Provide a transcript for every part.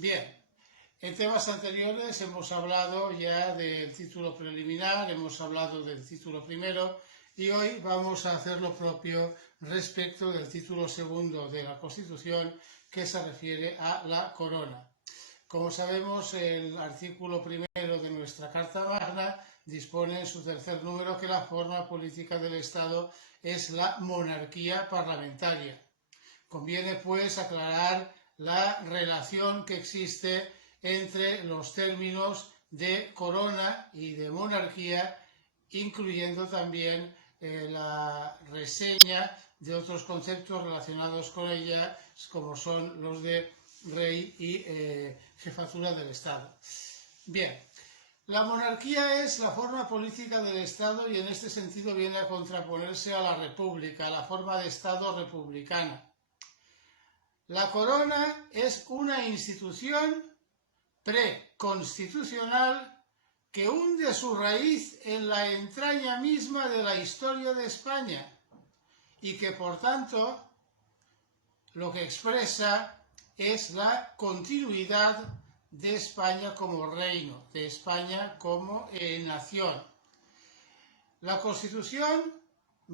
Bien, en temas anteriores hemos hablado ya del título preliminar, hemos hablado del título primero y hoy vamos a hacer lo propio respecto del título segundo de la Constitución, que se refiere a la corona. Como sabemos, el artículo primero de nuestra Carta Magna dispone en su tercer número que la forma política del Estado es la monarquía parlamentaria. Conviene, pues, aclarar la relación que existe entre los términos de corona y de monarquía, incluyendo también la reseña de otros conceptos relacionados con ella, como son los de rey y jefatura del Estado. Bien, la monarquía es la forma política del Estado y en este sentido viene a contraponerse a la república, a la forma de Estado republicana. La corona es una institución preconstitucional que hunde su raíz en la entraña misma de la historia de España y que, por tanto, lo que expresa es la continuidad de España como reino, de España como nación. La Constitución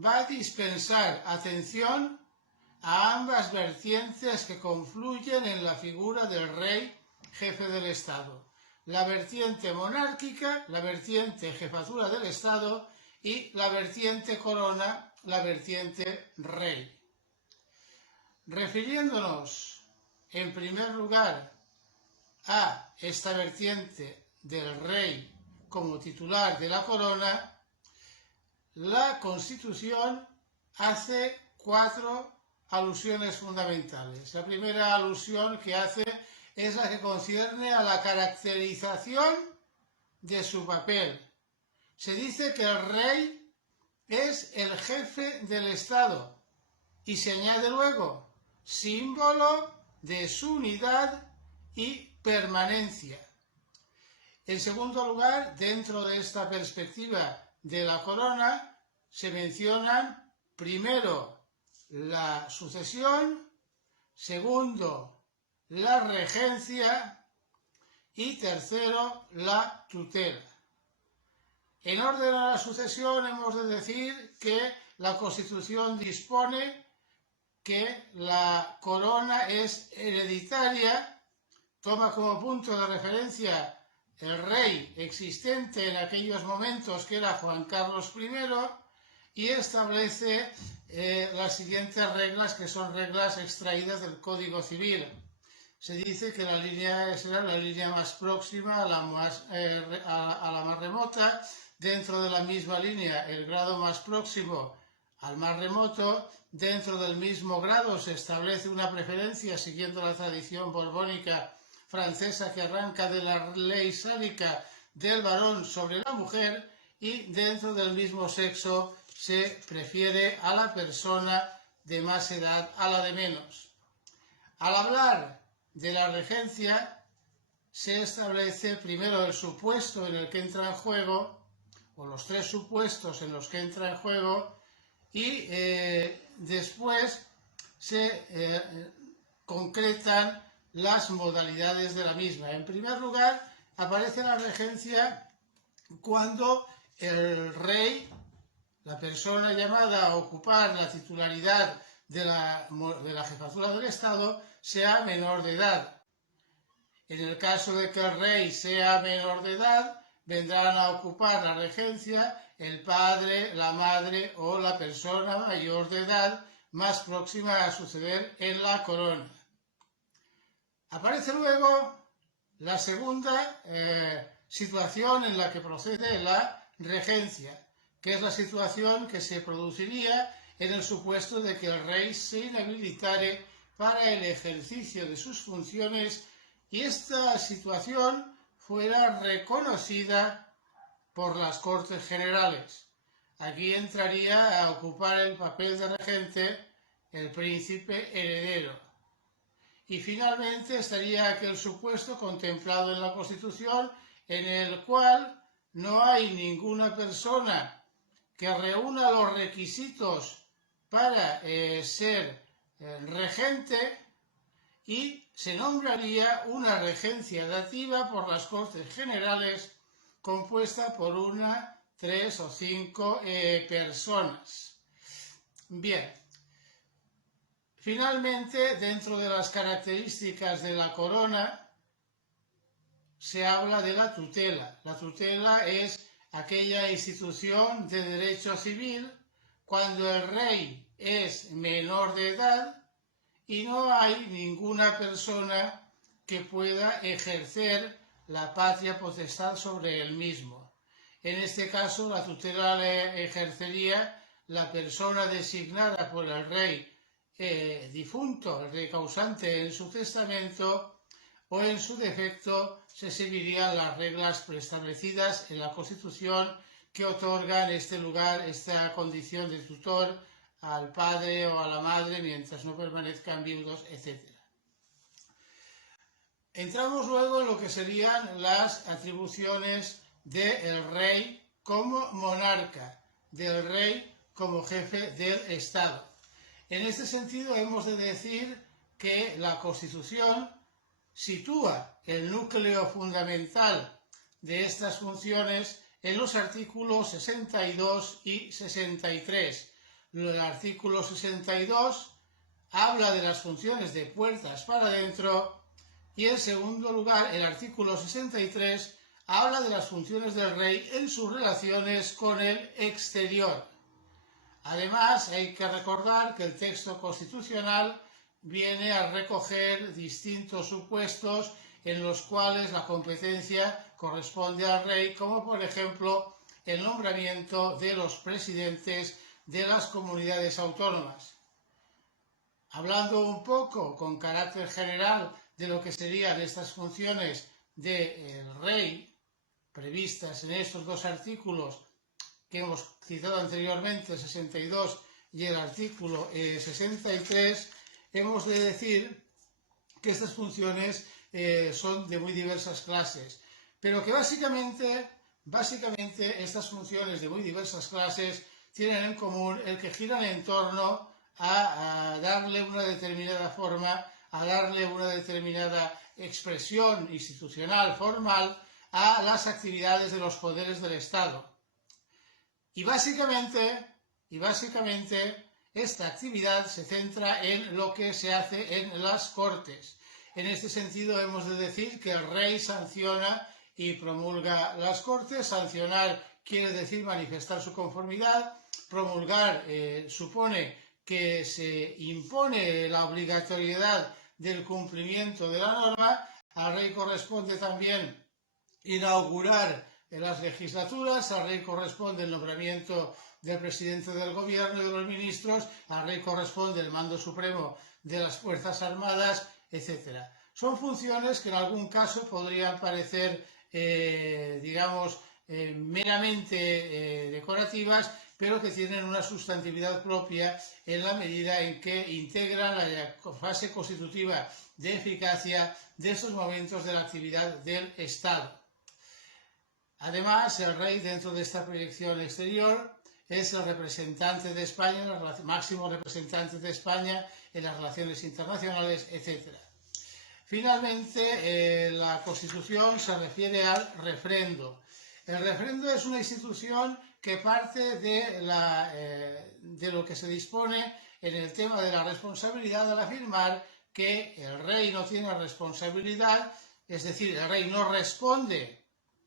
va a dispensar atención a ambas vertientes que confluyen en la figura del rey, jefe del Estado. La vertiente monárquica, la vertiente jefatura del Estado y la vertiente corona, la vertiente rey. Refiriéndonos, en primer lugar, a esta vertiente del rey como titular de la corona, la Constitución hace 4 alusiones fundamentales. La primera alusión que hace es la que concierne a la caracterización de su papel. Se dice que el rey es el jefe del Estado y se añade luego símbolo de su unidad y permanencia. En segundo lugar, dentro de esta perspectiva de la corona, se mencionan primero la sucesión, segundo la regencia y tercero la tutela. En orden a la sucesión hemos de decir que la Constitución dispone que la corona es hereditaria, toma como punto de referencia el rey existente en aquellos momentos, que era Juan Carlos I, y establece las siguientes reglas, que son reglas extraídas del Código Civil. Se dice que la línea será la línea más próxima a la más remota, dentro de la misma línea el grado más próximo al más remoto, dentro del mismo grado se establece una preferencia siguiendo la tradición borbónica francesa que arranca de la ley sálica del varón sobre la mujer, y dentro del mismo sexo se prefiere a la persona de más edad a la de menos. Al hablar de la regencia se establece primero el supuesto en el que entra en juego, o los 3 supuestos en los que entra en juego, y después se concretan las modalidades de la misma. En primer lugar, aparece la regencia cuando el rey, la persona llamada a ocupar la titularidad de la jefatura del Estado, sea menor de edad. En el caso de que el rey sea menor de edad, vendrán a ocupar la regencia el padre, la madre o la persona mayor de edad más próxima a suceder en la corona. Aparece luego la segunda situación en la que procede la regencia, que es la situación que se produciría en el supuesto de que el rey se inhabilitare para el ejercicio de sus funciones y esta situación fuera reconocida por las Cortes Generales. Aquí entraría a ocupar el papel de regente el príncipe heredero. Y finalmente estaría aquel supuesto contemplado en la Constitución en el cual no hay ninguna persona que reúna los requisitos para ser regente y se nombraría una regencia dativa por las Cortes Generales compuesta por una, 3 o 5 personas. Bien, finalmente, dentro de las características de la corona, se habla de la tutela. La tutela es aquella institución de derecho civil cuando el rey es menor de edad y no hay ninguna persona que pueda ejercer la patria potestad sobre él mismo. En este caso, la tutela le ejercería la persona designada por el rey difunto, el rey causante en su testamento, o en su defecto se seguirían las reglas preestablecidas en la Constitución que otorgan este lugar, esta condición de tutor al padre o a la madre mientras no permanezcan viudos, etc. Entramos luego en lo que serían las atribuciones del rey como monarca, del rey como jefe del Estado. En este sentido hemos de decir que la Constitución sitúa el núcleo fundamental de estas funciones en los artículos 62 y 63. El artículo 62 habla de las funciones de puertas para adentro y en segundo lugar el artículo 63 habla de las funciones del rey en sus relaciones con el exterior. Además, hay que recordar que el texto constitucional viene a recoger distintos supuestos en los cuales la competencia corresponde al rey, como por ejemplo el nombramiento de los presidentes de las comunidades autónomas. Hablando un poco con carácter general de lo que serían estas funciones del rey, previstas en estos dos artículos que hemos citado anteriormente, el 62 y el artículo 63, hemos de decir que estas funciones son de muy diversas clases, pero que básicamente estas funciones de muy diversas clases tienen en común el que giran en torno a darle una determinada forma, a darle una determinada expresión institucional, formal, a las actividades de los poderes del Estado. Y básicamente, esta actividad se centra en lo que se hace en las Cortes. En este sentido, hemos de decir que el rey sanciona y promulga las Cortes. Sancionar quiere decir manifestar su conformidad. Promulgar supone que se impone la obligatoriedad del cumplimiento de la norma. Al rey corresponde también inaugurar en las legislaturas, al rey corresponde el nombramiento del presidente del gobierno y de los ministros, al rey corresponde el mando supremo de las Fuerzas Armadas, etc. Son funciones que en algún caso podrían parecer, meramente decorativas, pero que tienen una sustantividad propia en la medida en que integran la fase constitutiva de eficacia de estos momentos de la actividad del Estado. Además, el rey, dentro de esta proyección exterior, es el representante de España, el máximo representante de España en las relaciones internacionales, etc. Finalmente, la Constitución se refiere al refrendo. El refrendo es una institución que parte de lo que se dispone en el tema de la responsabilidad al afirmar que el rey no tiene responsabilidad, es decir, el rey no responde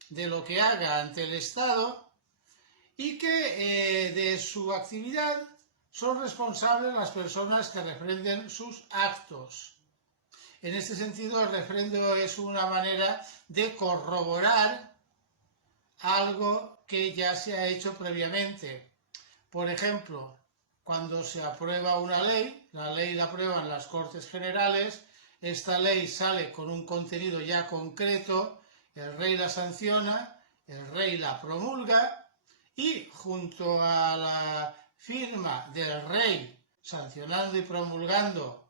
de lo que haga ante el Estado y que de su actividad son responsables las personas que refrenden sus actos. En este sentido, el refrendo es una manera de corroborar algo que ya se ha hecho previamente. Por ejemplo, cuando se aprueba una ley, la ley la aprueban las Cortes Generales, esta ley sale con un contenido ya concreto, el rey la sanciona, el rey la promulga y junto a la firma del rey sancionando y promulgando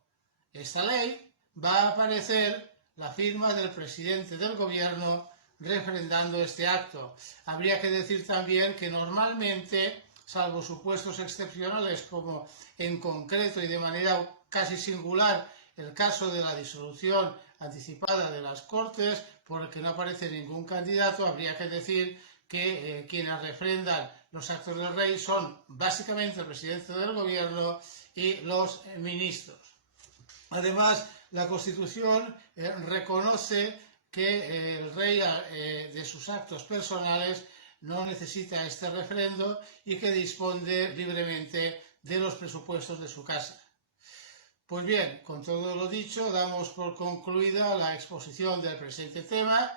esta ley va a aparecer la firma del presidente del gobierno refrendando este acto. Habría que decir también que normalmente, salvo supuestos excepcionales como en concreto y de manera casi singular el caso de la disolución anticipada de las Cortes, por el que no aparece ningún candidato, habría que decir que quienes refrendan los actos del rey son básicamente el presidente del gobierno y los ministros. Además, la Constitución reconoce que el rey de sus actos personales no necesita este refrendo y que dispone libremente de los presupuestos de su casa. Pues bien, con todo lo dicho, damos por concluida la exposición del presente tema